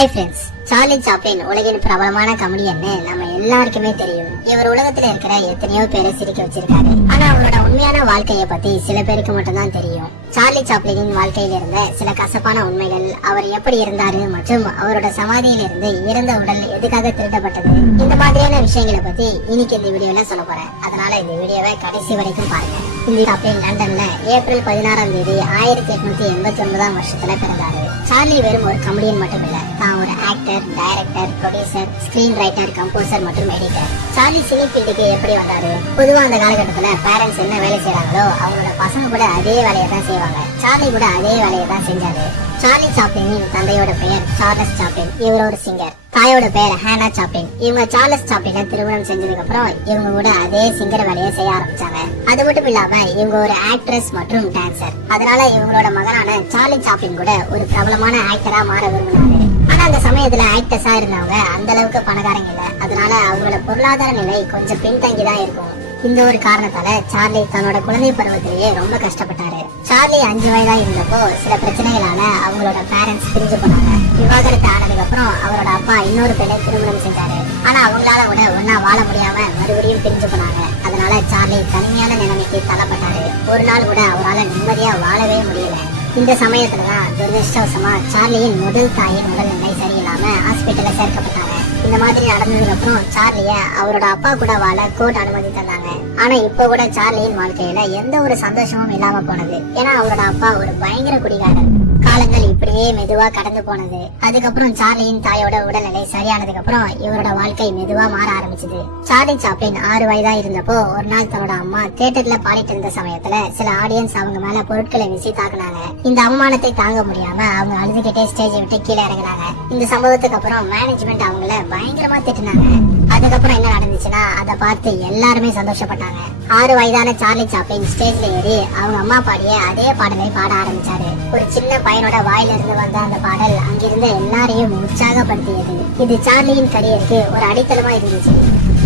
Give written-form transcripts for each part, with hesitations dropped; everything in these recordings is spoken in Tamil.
ஹாய் ஃப்ரெண்ட்ஸ், சார்லி சாப்ளின் உலகின் பிரபலமான கமெடியன்னு நம்ம எல்லாருக்குமே தெரியும். இவர் உலகத்துல இருக்கிற எத்தனையோ பேரை சிரிக்க வச்சிருக்காரு. ஆனா அவரோட உண்மையான வாழ்க்கையை பத்தி சில பேருக்கு மட்டும்தான் தெரியும். சார்லி சாப்ளினின் வாழ்க்கையில் இருந்த சில கசப்பான உண்மைகள், அவர் எப்படி இருந்தாரு மற்றும் அவரோட சமாதியில் இருந்து இறந்த உடல் எதுக்காக திருடப்பட்டது, இந்த மாதிரியான விஷயங்களை பத்தி இன்னைக்கு இந்த வீடியோல சொல்ல போறேன். அதனால இந்த வீடியோவை கடைசி வரைக்கும் பாருங்க. சார்லி சாப்ளின் லண்டன்ல ஏப்ரல் 16ஆம் தேதி 1889 வருஷத்துல பிறந்தாரு. சார்லி வெறும் ஒரு கமெடியன் மட்டும் இல்ல, தான் ஒரு actor, director, producer, screen writer, composer மற்றும் எடிட்டர். சார்லி சினி ஃபீல்டுக்கு எப்படி வந்தாரு? பொதுவா அந்த காலகட்டத்துல பேரண்ட்ஸ் என்ன வேலை செய்யறாங்களோ அவங்களோட பசங்க கூட அதே வேலையை தான் செய்வாங்க. சார்லி கூட அதே வேலையை தான் செஞ்சாரு. சார்லி சாப்ளினின் தந்தையோட பெயர் சார்லஸ் சாப்ளின். இவர் ஒரு சிங்கர். தாயோட பெயர் ஹானா சாப்ளின். இவங்க சார்லஸ் சாப்ளினை திருமணம் செஞ்சதுக்கு அப்புறம் இவங்க கூட அதே சிங்கர் வேலையை செய்ய ஆரம்பிச்சாங்க. அது மட்டும் இல்லாம இவங்க ஒரு ஆக்ட்ரஸ் மற்றும் டான்சர். அதனால இவங்களோட மகனான சார்லி சாப்ளின் கூட ஒரு பிரபலமான ஆக்டரா மாற விரும்பினாரு. ஆனா அந்த சமயத்துல ஆக்டர்ஸா இருந்தவங்க அந்த அளவுக்கு பணக்காரங்க இல்ல. அதனால அவங்களோட பொருளாதார நிலை கொஞ்சம் பின்தங்கிதான் இருக்கும். இந்த ஒரு காரணத்தால சார்லி தன்னோட குழந்தை பருவத்திலேயே ரொம்ப கஷ்டப்பட்டாரு. சார்லி 5 வயதா இருந்தப்போ சில பிரச்சனைகளால அவங்களோட பேரண்ட்ஸ் பிரிஞ்சு போனாங்க. விவாகரத்து ஆனதுக்கு அப்புறம் அவரோட அப்பா இன்னொரு பெண்ணை திருமணம் செஞ்சாரு. ஆனா அவங்களால கூட ஒன்னா வாழ முடியாம மறுபடியும் பிரிஞ்சு போனாங்க. அதனால சார்லி தனிமையான நிலைமைக்கு தள்ளப்பட்டாரு. ஒரு நாள் கூட அவரால் நிம்மதியா வாழவே முடியல. இந்த சமயத்துலதான் துரதிருஷ்டவசமா சார்லியின் முதல் தாயின் உடல்நிலை சரியில்லாம ஹாஸ்பிட்டல்ல சேர்க்கப்பட்டாங்க. இந்த மாதிரி நடந்ததுக்கு அப்புறம் சார்லிய அவரோட அப்பா கூட வாழ கோர்ட் அனுமதி தந்தாங்க. ஆனா இப்ப கூட சார்லியின் வாழ்க்கையில எந்த ஒரு சந்தோஷமும் இல்லாம போனது. ஏன்னா அவரோட அப்பா ஒரு பயங்கர குடிகாரர். காலங்கள் இப்படியே மெதுவா கடந்து போனது. அதுக்கப்புறம் சார்லியின் தாயோட உடல்நிலை சரியானதுக்கு அப்புறம் இவரோட வாழ்க்கை மெதுவா மாற ஆரம்பிச்சது. சார்லி சாப்ளின் 6 வயதா இருந்தப்போ ஒரு நாள் தன்னோட அம்மா தியேட்டர்ல பாடிட்டு இருந்த சமயத்துல சில ஆடியன்ஸ் அவங்க மேல பொருட்களை வீசி தாக்குனாங்க. இந்த அவமானத்தை தாங்க முடியாம அவங்க அழுதுகிட்டே ஸ்டேஜை விட்டு கீழே இறங்கினாங்க. இந்த சம்பவத்துக்கு அப்புறம் மேனேஜ்மெண்ட் அவங்கள பயங்கரமா திட்டினாங்க. அதுக்கப்புறம் என்ன நடந்துச்சுன்னா அதை பார்த்து எல்லாருமே சந்தோஷப்பட்டாங்க. 6 வயதான சார்லி சாப்ளின் ஸ்டேஜ்ல ஏறி அவங்க அம்மா பாடிய அதே பாடலை பாட ஆரம்பிச்சாரு. ஒரு சின்ன பையனோட வாயில இருந்து வந்த அந்த பாடல் அங்கிருந்த எல்லாரையும் உற்சாகப்படுத்தியது. இது சார்லியின் கரியருக்கு ஒரு அடித்தளமா இருந்துச்சு.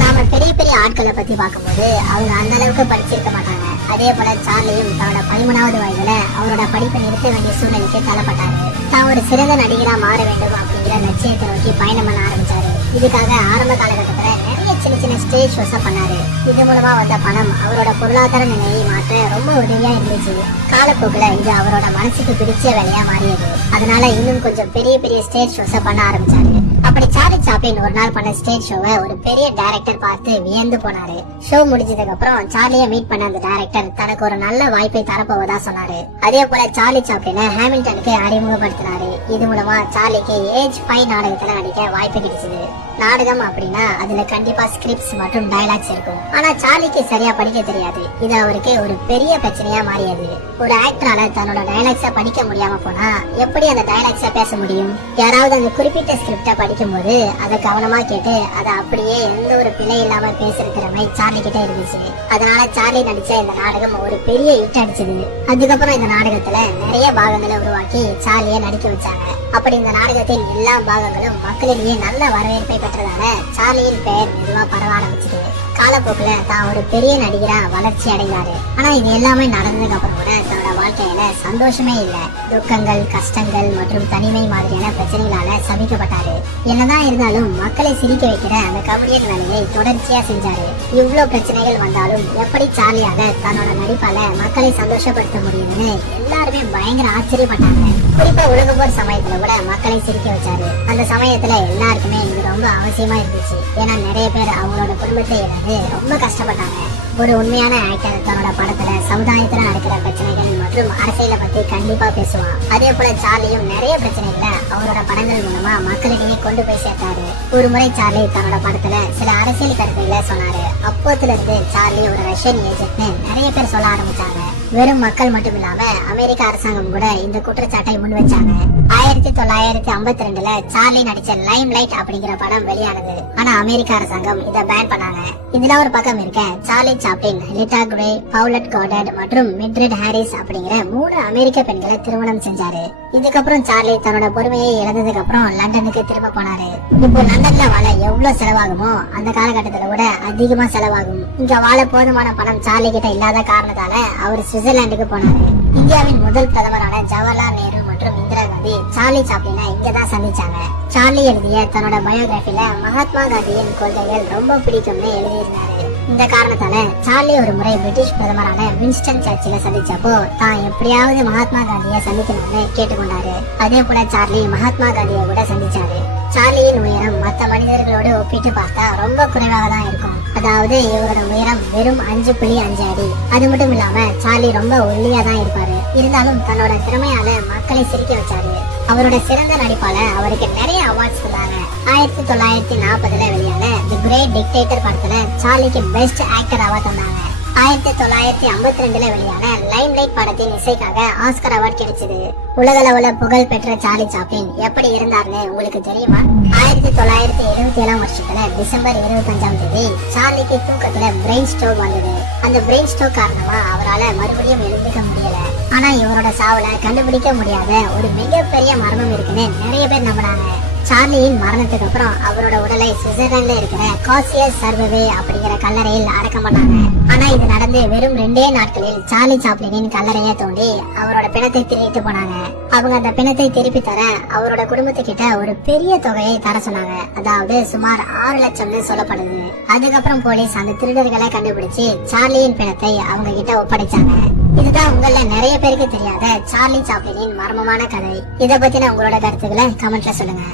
நாம பெரிய பெரிய ஆட்களை பத்தி பார்க்கும்போது அவங்க அந்த அளவுக்கு படிச்சிருக்க மாட்டாங்க. அதே போல சார்லியும் தன்னோட 13வது வயதுல அவரோட படிப்பை நிறுத்த வேண்டிய சூழ்நிலைக்கு தள்ளப்பட்டாரு. தான் ஒரு சிறந்த நடிகரா மாற வேண்டும் அப்படிங்கிற லட்சியத்தை நோக்கி பயணம் பண்ண ஆரம்பிச்சாரு. இதுக்காக ஆரம்ப காலகட்டத்துல நிறைய சின்ன சின்ன ஸ்டேஜ் ஷோஸா பண்ணாரு. இது மூலமா வந்த பணம் அவரோட பொருளாதார நிலையை மாற்ற ரொம்ப உதவியா இருந்துச்சு. காலப்போக்குல இது அவரோட மனசுக்கு பிடிச்ச வேலையா மாறியது. அதனால இன்னும் கொஞ்சம் பெரிய பெரிய ஸ்டேஜ் ஷோஸா பண்ண ஆரம்பிச்சாரு. அப்படி சார்லி சாப்ளின் ஒரு நாள் பண்ண ஸ்டேஜ் ஷோவை ஒரு பெரிய டைரக்டர் பார்த்து வியந்து போனாரு. ஷோ முடிஞ்சதுக்கு அப்புறம் சார்லியை மீட் பண்ண அந்த டைரக்டர் தனக்கு ஒரு நல்ல வாய்ப்பை தரப்போவதா சொன்னாரு. அதே போல சார்லி சாப்ளினை ஹாமில்டனுக்கு அறிமுகப்படுத்தினாரு. இது மூலமா சார்லிக்கு ஏஜ் 5 நாடகத்துல நடிக்க வாய்ப்பு கிடைச்சது. நாடகம் அப்படின்னா அதுல கண்டிப்பா ஸ்கிரிப்ட்ஸ் மற்றும் டயலாக்ஸ் இருக்கும். ஆனா சார்லிக்கு சரியா படிக்க தெரியாது. இது அவருக்கு ஒரு பெரிய பிரச்சனையா மாறியது. ஒரு ஆக்டரால தன்னோட டயலாக்ஸ படிக்க முடியாம போனா எப்படி அந்த டயலாக்ஸ பேச முடியும்? யாராவது அந்த குறிப்பிட்ட ஸ்கிரிப்ட படிக்கும் போது அதை கவனமா கேட்டு அதை அப்படியே எந்த ஒரு பிழை இல்லாம பேசுற திறமை சார்லி கிட்ட இருந்துச்சு. அதனால சார்லி நடிச்ச இந்த நாடகம் ஒரு பெரிய ஹிட் அடிச்சது. அதுக்கப்புறம் இந்த நாடகத்துல நிறைய பாகங்களை உருவாக்கி சார்லிய நடிக்க வச்சாங்க. அப்படி இந்த நாடகத்தின் எல்லா பாகங்களும் மக்களிடையே நல்ல வரவேற்பை பெற்றதால சார்லியின் பெயர் மெதுவா பரவ ஆரம்பிச்சது. காலப்போக்குல தான் ஒரு பெரிய நடிகரா வளர்ச்சி அடைந்தாரு. ஆனா இது எல்லாமே நடந்ததுக்கு அப்புறம் கூட தன்னோட வாழ்க்கையில சந்தோஷமே இல்ல. துக்கங்கள், கஷ்டங்கள் மற்றும் தனிமை மாதிரியான பிரச்சனைகளால சபிக்கப்பட்டாரு. என்னதான் இருந்தாலும் மக்களை சிரிக்க வைக்கிற அந்த கமெடியன் வேலையை தொடர்ச்சியா செஞ்சாரு. இவ்வளவு பிரச்சனைகள் வந்தாலும் எப்படி சார்லியால தன்னோட நடிப்பால மக்களை சந்தோஷப்படுத்த முடியுதுன்னு எல்லாருமே பயங்கர ஆச்சரியப்பட்டாங்க. குறிப்பா உலக போர் சமயத்துல கூட மக்களை சிரிக்க வச்சாரு. அந்த சமயத்துல எல்லாருக்குமே இது ரொம்ப அவசியமா இருந்துச்சு. ஏன்னா நிறைய பேர் அவங்களோட குடும்பத்தை இழந்து ரொம்ப கஷ்டப்பட்டாங்க. ஒரு உண்மையான ஆக்டர் தன்னோட படத்துல சமுதாயத்துல நடக்கிற பிரச்சனைகள் மற்றும் அரசியலை பத்தி கண்டிப்பா பேசுவான். அதே போல சார்லியும் நிறைய பிரச்சனைகளை அவரோட படங்கள் மூலமா மக்களிடையே கொண்டு போய் சேர்த்தாரு. ஒரு முறை சார்லி தன்னோட படத்துல சில அரசியல் கருத்துக்களை சொன்னாரு. அப்போத்துல இருந்து சார்லி ஒரு ரஷ்யன் ஏஜென்ட்னு நிறைய பேர் சொல்ல ஆரம்பிச்சாங்க. வெறும் மக்கள் மட்டும் இல்லாம அமெரிக்க அரசாங்கம் கூட இந்த குற்றச்சாட்டை முன் வச்சாங்க. 1952ல சார்லி நடிச்ச லைம் லைட் அப்படிங்கிற படம் வெளியானது. ஆனா அமெரிக்க அரசாங்கம் இதை பேன் பண்ணாங்க. இதுல ஒரு பக்கம் இருக்க சார்லி சாப்ளின் லிட்டா கிரே, பவுலட் கார்டட் மற்றும் மிட்ரிட் ஹாரிஸ் அப்படிங்கிற 3 அமெரிக்க பெண்களை திருமணம் செஞ்சாரு. இதுக்கப்புறம் சார்லி தன்னோட பொறுமையை இழந்ததுக்கு அப்புறம் லண்டனுக்கு திரும்ப போனாரு. இப்போ லண்டன்ல வாழ எவ்வளவு செலவாகுமோ அந்த காலகட்டத்துல கூட அதிகமா செலவாகும். இங்க வாழ போதுமான பணம் சார்லி கிட்ட இல்லாத காரணத்தால அவர் சுவிட்சர்லாந்துக்கு போனாரு. இந்தியாவின் முதல் பிரதமரான ஜவஹர்லால் நேரு மற்றும் இந்திரா காந்தி சார்லி சாப்ளினை இங்கதான் சந்திச்சாங்க. சார்லி எழுதிய தன்னோட பயோகிராபில மகாத்மா காந்தியின் கொள்கைகள் ரொம்ப பிடிக்கும்னு எழுதியிருந்தாரு. இந்த காரணத்தால சார்லி ஒரு முறை பிரிட்டிஷ் பிரதமரான வின்ஸ்டன் சர்ச்சில சந்திச்சப்போ தான் எப்படியாவது மகாத்மா காந்தியை சந்திக்கணும்னு கேட்டுக்கொண்டாரு. அதே போல சார்லி மகாத்மா காந்தியை கூட சந்திச்சாரு. சார்லியின் உயரம் மற்ற மனிதர்களோடு ஒப்பிட்டு பார்த்தா ரொம்ப குறைவாக தான் இருக்கும். அதாவது இவரோட உயரம் வெறும் 5.5 அடி. அது மட்டும் இல்லாம சார்லி ரொம்ப ஒல்லியா தான் இருப்பாரு. இருந்தாலும் தன்னோட திறமையால மக்களை சிரிக்க வச்சாரு. அவரோட சிறந்த நடிப்பால அவருக்கு நிறைய அவார்ட்ஸ் தந்தாங்க. 1940 வெளியான தி கிரேட் டிக்டேட்டர் படத்துல சார்லிக்கு பெஸ்ட் ஆக்டர் அவார்ட் தந்தாங்க. 1952 வெளியான லைம் லைட் படத்தின் இசைக்காக ஆஸ்கர் அவார்ட் கிடைச்சது. உலகளவுல புகழ் பெற்ற சார்லி சாப்ளின் எப்படி இருந்தார்னு உங்களுக்கு தெரியுமா? 1977 வருஷத்துல டிசம்பர் 25ஆம் தேதி சார்லிக்கு தூக்கத்துல பிரெயின் ஸ்ட்ரோக் வந்தது. அந்த பிரெயின் ஸ்ட்ரோக் காரணமா அவரால மறுபடியும் எழுந்திருக்க முடியல. ஆனா இவரோட சாவுல கண்டுபிடிக்க முடியாத ஒரு மிகப்பெரிய மர்மம் இருக்குன்னு நிறைய பேர் நம்பினாங்க. சார்லியின் மரணத்துக்கு அப்புறம் அவரோட உடலை சுவிட்சர்லாந்துல இருக்கிற காசியஸ் சர்வே அப்படிங்கிற கல்லறையில் அடக்கம் பண்ணாங்க. ஆனா இது நடந்து வெறும் 2 நாட்களில் சார்லி சாப்ளினின் கல்லறையை தோண்டி அவரோட பிணத்தை திருடிட்டு போனாங்க. அவங்க அந்த பிணத்தை திருப்பி தர அவரோட குடும்பத்துக்கிட்ட ஒரு பெரிய தொகையை தர சொன்னாங்க. அதாவது சுமார் 6 லட்சம்னு சொல்லப்படுது. அதுக்கப்புறம் போலீஸ் அந்த திருடர்களை கண்டுபிடிச்சு சார்லியின் பிணத்தை அவங்க கிட்ட ஒப்படைச்சாங்க. இதுதான் உங்கள நிறைய பேருக்கு தெரியாத சார்லி சாப்ளினின் மர்மமான கதை. இத பத்தின உங்களோட கருத்துக்களை கமெண்ட்ல சொல்லுங்க.